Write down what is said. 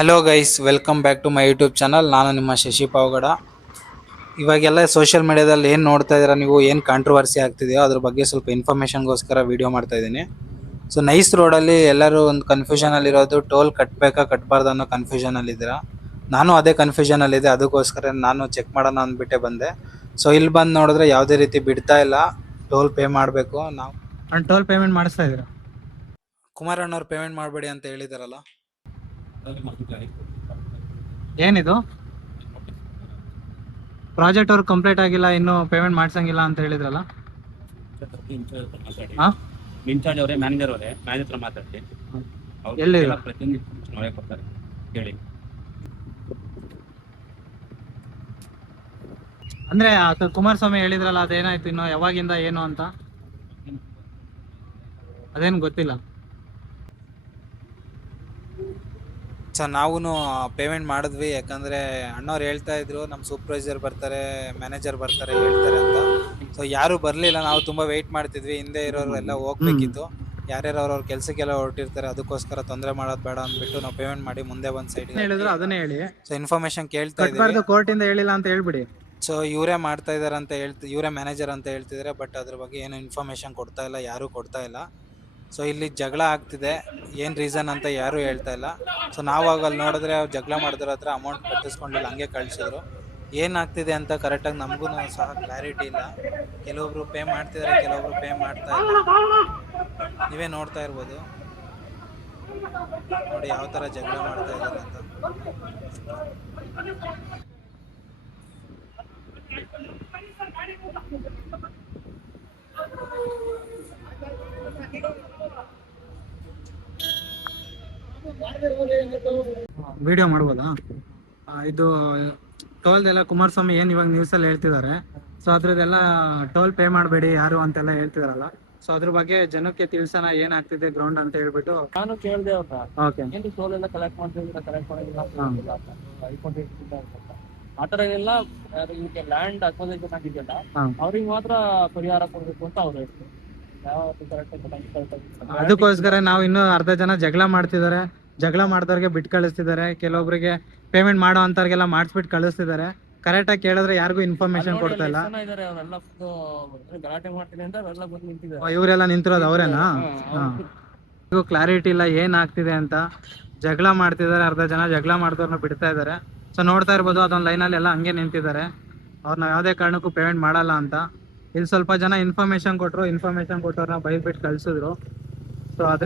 Hello guys, welcome back to my YouTube channel. ನಾನು ನಿಮ್ಮ ಶಶಿ ಪಾವಗಡ. ಇವಾಗೆಲ್ಲ ಸೋಷಿಯಲ್ ಮೀಡಿಯಾದಲ್ಲಿ ಏನು ನೋಡ್ತಾ ಇದ್ದೀರಾ ನೀವು, ಏನು ಕಾಂಟ್ರವರ್ಸಿ ಆಗ್ತಿದೆಯೋ ಅದ್ರ ಬಗ್ಗೆ ಸ್ವಲ್ಪ ಇನ್ಫಾರ್ಮೇಷನ್ಗೋಸ್ಕರ ವಿಡಿಯೋ ಮಾಡ್ತಾ ಇದ್ದೀನಿ. ಸೊ ನೈಸ್ ರೋಡಲ್ಲಿ ಎಲ್ಲರೂ ಒಂದು ಕನ್ಫ್ಯೂಷನಲ್ಲಿ ಇರೋದು, ಟೋಲ್ ಕಟ್ಟಬೇಕಾ ಕಟ್ಟಬಾರ್ದು ಅನ್ನೋ ಕನ್ಫ್ಯೂಷನಲ್ಲಿ ಇದ್ದೀರಾ. ನಾನು ಅದೇ ಕನ್ಫ್ಯೂಷನಲ್ಲಿದೆ, ಅದಕ್ಕೋಸ್ಕರ ನಾನು ಚೆಕ್ ಮಾಡೋಣ ಅಂದ್ಬಿಟ್ಟೆ ಬಂದೆ. ಸೊ ಇಲ್ಲಿ ಬಂದು ನೋಡಿದ್ರೆ ಯಾವುದೇ ರೀತಿ ಬಿಡ್ತಾ ಇಲ್ಲ, ಟೋಲ್ ಪೇ ಮಾಡಬೇಕು. ನಾವು ಟೋಲ್ ಪೇಮೆಂಟ್ ಮಾಡಿಸ್ತಾ ಇದ್ದೀರಾ? ಕುಮಾರಣ್ಣವ್ರು ಪೇಮೆಂಟ್ ಮಾಡಬೇಡಿ ಅಂತ ಹೇಳಿದಾರಲ್ಲ, ಏನಿದು ಪ್ರಾಜೆಕ್ಟ್ ಅವ್ರು ಕಂಪ್ಲೀಟ್ ಆಗಿಲ್ಲ, ಇನ್ನು ಪೇಮೆಂಟ್ ಮಾಡ್ಸಂಗಿಲ್ಲ ಅಂತ ಹೇಳಿದ್ರಲ್ಲ. ಹಾ, ಇನ್ಚಾರ್ಜ್ ಅವರೇ, ಮ್ಯಾನೇಜರ್ ಹತ್ರ ಮಾತಾಡಿ. ಎಲ್ಲಿ ಪ್ರತಿನಿಧಿ ಅವರೇ ಕೊಡ್ತಾರೆ ಹೇಳಿ. ಅಂದ್ರೆ ಕುಮಾರಸ್ವಾಮಿ ಹೇಳಿದ್ರಲ್ಲ, ಅದೇನಾಯ್ತು, ಇನ್ನು ಯಾವಾಗಿಂದ ಏನು ಅಂತ ಅದೇನು ಗೊತ್ತಿಲ್ಲ. ಸರ್ ನಾವು ಪೇಮೆಂಟ್ ಮಾಡಿದ್ವಿ, ಯಾಕಂದರೆ ಅಣ್ಣವ್ರು ಹೇಳ್ತಾ ಇದ್ರು ನಮ್ಮ ಸೂಪರ್ವೈಸರ್ ಬರ್ತಾರೆ, ಮ್ಯಾನೇಜರ್ ಬರ್ತಾರೆ ಹೇಳ್ತಾರೆ ಅಂತ. ಸೊ ಯಾರೂ ಬರಲಿಲ್ಲ, ನಾವು ತುಂಬ ವೆಯ್ಟ್ ಮಾಡ್ತಿದ್ವಿ. ಹಿಂದೆ ಇರೋರು ಎಲ್ಲ ಹೋಗ್ಬೇಕಿತ್ತು, ಯಾರ್ಯಾರು ಅವ್ರವ್ರ ಕೆಲಸಕ್ಕೆಲ್ಲ ಹೊರಟಿರ್ತಾರೆ, ಅದಕ್ಕೋಸ್ಕರ ತೊಂದರೆ ಮಾಡೋದು ಬೇಡ ಅಂದ್ಬಿಟ್ಟು ನಾವು ಪೇಮೆಂಟ್ ಮಾಡಿ ಮುಂದೆ ಒಂದು ಸೈಡ್ ಹೇಳಿದ್ರು. ಅದನ್ನೇ ಹೇಳಿ. ಸೊ ಇನ್ಫಾರ್ಮೇಷನ್ ಕೇಳ್ತಾ ಇದ್ದೀವಿ, ಕೋರ್ಟಿಂದ ಹೇಳಿಲ್ಲ ಅಂತ ಹೇಳ್ಬಿಡಿ. ಸೊ ಇವರೇ ಮಾಡ್ತಾ ಇದ್ದಾರೆ ಅಂತ ಇವರೇ ಮ್ಯಾನೇಜರ್ ಅಂತ ಹೇಳ್ತಿದ್ದಾರೆ, ಬಟ್ ಅದ್ರ ಬಗ್ಗೆ ಏನು ಇನ್ಫಾರ್ಮೇಷನ್ ಕೊಡ್ತಾ ಇಲ್ಲ, ಯಾರೂ ಕೊಡ್ತಾ ಇಲ್ಲ. ಸೊ ಇಲ್ಲಿ ಜಗಳ ಆಗ್ತಿದೆ, ಏನು ರೀಸನ್ ಅಂತ ಯಾರೂ ಹೇಳ್ತಾ ಇಲ್ಲ. ಸೊ ನಾವು ಅಲ್ಲಿ ನೋಡಿದ್ರೆ ಅವ್ರು ಜಗಳ ಮಾಡಿದ್ರ ಹತ್ರ ಅಮೌಂಟ್ ಕಟ್ಟಿಸ್ಕೊಂಡಿಲ್ಲ, ಹಂಗೆ ಕಳಿಸಿದ್ರು. ಏನಾಗ್ತಿದೆ ಅಂತ ಕರೆಕ್ಟಾಗಿ ನಮಗೂ ಸಹ ಕ್ಲಾರಿಟಿ ಇಲ್ಲ. ಕೆಲವೊಬ್ರು ಪೇ ಮಾಡ್ತಿದ್ದಾರೆ, ಕೆಲವೊಬ್ರು ಪೇ ಮಾಡ್ತಾ ಇಲ್ಲ. ನೀವೇ ನೋಡ್ತಾ ಇರ್ಬೋದು ನೋಡಿ ಯಾವ ಥರ ಜಗಳ ಮಾಡ್ತಾ ಇದ್ದಾರೆ ಅಂತ. ವಿಡಿಯೋ ಮಾಡ್ಬೋದಾ? ಇದು ಟೋಲ್ದೆಲ್ಲ ಕುಮಾರಸ್ವಾಮಿ ಏನು ಇವಾಗ ನ್ಯೂಸಲ್ಲಿ ಹೇಳ್ತಿದ್ದಾರೆ, ಸೊ ಅದ್ರದ್ದೆಲ್ಲ ಟೋಲ್ ಪೇ ಮಾಡಬೇಡಿ ಯಾರು ಅಂತೆಲ್ಲ ಹೇಳ್ತಿದಾರಲ್ಲ. ಸೊ ಅದ್ರ ಬಗ್ಗೆ ಜನಕ್ಕೆ ತಿಳ್ಸೋಣ ಏನಾಗ್ತಿದೆ ಗ್ರೌಂಡ್ ಅಂತ ಹೇಳ್ಬಿಟ್ಟು ನಾನು ಕೇಳಿದೆ ಅವ್ರನ್ನ, ಓಕೆ ಏನು ಟೋಲ್ ಎಲ್ಲ ಕಲೆಕ್ಟ್ ಮಾಡ್ತಿದ್ದೀರಾ, ಕಲೆಕ್ಟ್ ಮಾಡಿಲ್ಲ ಆ ಥರ ಎಲ್ಲ. ಇದಕ್ಕೆ ಲ್ಯಾಂಡ್ ಅಕ್ವೈಸೇಷನ್ ಆಗಿದೆಯಲ್ಲ, ಅವ್ರಿಗೆ ಮಾತ್ರ ಪರಿಹಾರ ಕೊಡಬೇಕು ಅಂತ ಅವ್ರು ಹೇಳ್ತಾರೆ. ಅದಕ್ಕೋಸ್ಕರ ನಾವು ಇನ್ನೂ ಅರ್ಧ ಜನ ಜಗಳ ಮಾಡ್ತಿದ್ದಾರೆ, ಜಗಳ ಮಾಡ್ದವ್ರಿಗೆ ಬಿಟ್ಟು ಕಳಿಸ್ತಿದ್ದಾರೆ, ಕೆಲವೊಬ್ಬರಿಗೆ ಪೇಮೆಂಟ್ ಮಾಡೋ ಅಂತವ್ರಿಗೆಲ್ಲ ಮಾಡಿಸ್ಬಿಟ್ಟು ಕಳಿಸ್ತಿದ್ದಾರೆ. ಕರೆಕ್ಟಾಗಿ ಕೇಳಿದ್ರೆ ಯಾರಿಗೂ ಇನ್ಫಾರ್ಮೇಶನ್ ಕೊಡ್ತಾ ಇಲ್ಲ. ಗಲಾಟೆ ಮಾಡ್ತೀನಿ ಅಂತ ಅವರೆಲ್ಲ ಬಂದು ನಿಂತಿದ್ದಾರೆ. ಇವರೆಲ್ಲ ನಿಂತಿರೋದು ಅವರೇನಾ? ಕ್ಲಾರಿಟಿ ಇಲ್ಲ ಏನಾಗ್ತಿದೆ ಅಂತ. ಜಗಳ ಮಾಡ್ತಿದ್ದಾರೆ, ಅರ್ಧ ಜನ ಜಗಳ ಮಾಡ್ದವ್ರನ್ನ ಬಿಡ್ತಾ ಇದ್ದಾರೆ. ಸೊ ನೋಡ್ತಾ ಇರ್ಬೋದು, ಅದೊಂದು ಲೈನಲ್ಲಿ ಎಲ್ಲ ಹಂಗೆ ನಿಂತಿದ್ದಾರೆ. ಅವ್ರನ್ನ ಯಾವುದೇ ಕಾರಣಕ್ಕೂ ಪೇಮೆಂಟ್ ಮಾಡಲ್ಲ ಅಂತ. ಇಲ್ಲಿ ಸ್ವಲ್ಪ ಜನ ಇನ್ಫಾರ್ಮೇಶನ್ ಕೊಟ್ಟರು, ಇನ್ಫಾರ್ಮೇಶನ್ ಕೊಟ್ಟವ್ರನ್ನ ಬೈದ್ಬಿಟ್ಟು ಕಳಿಸಿದ್ರು. ಸೊ ಅದೇ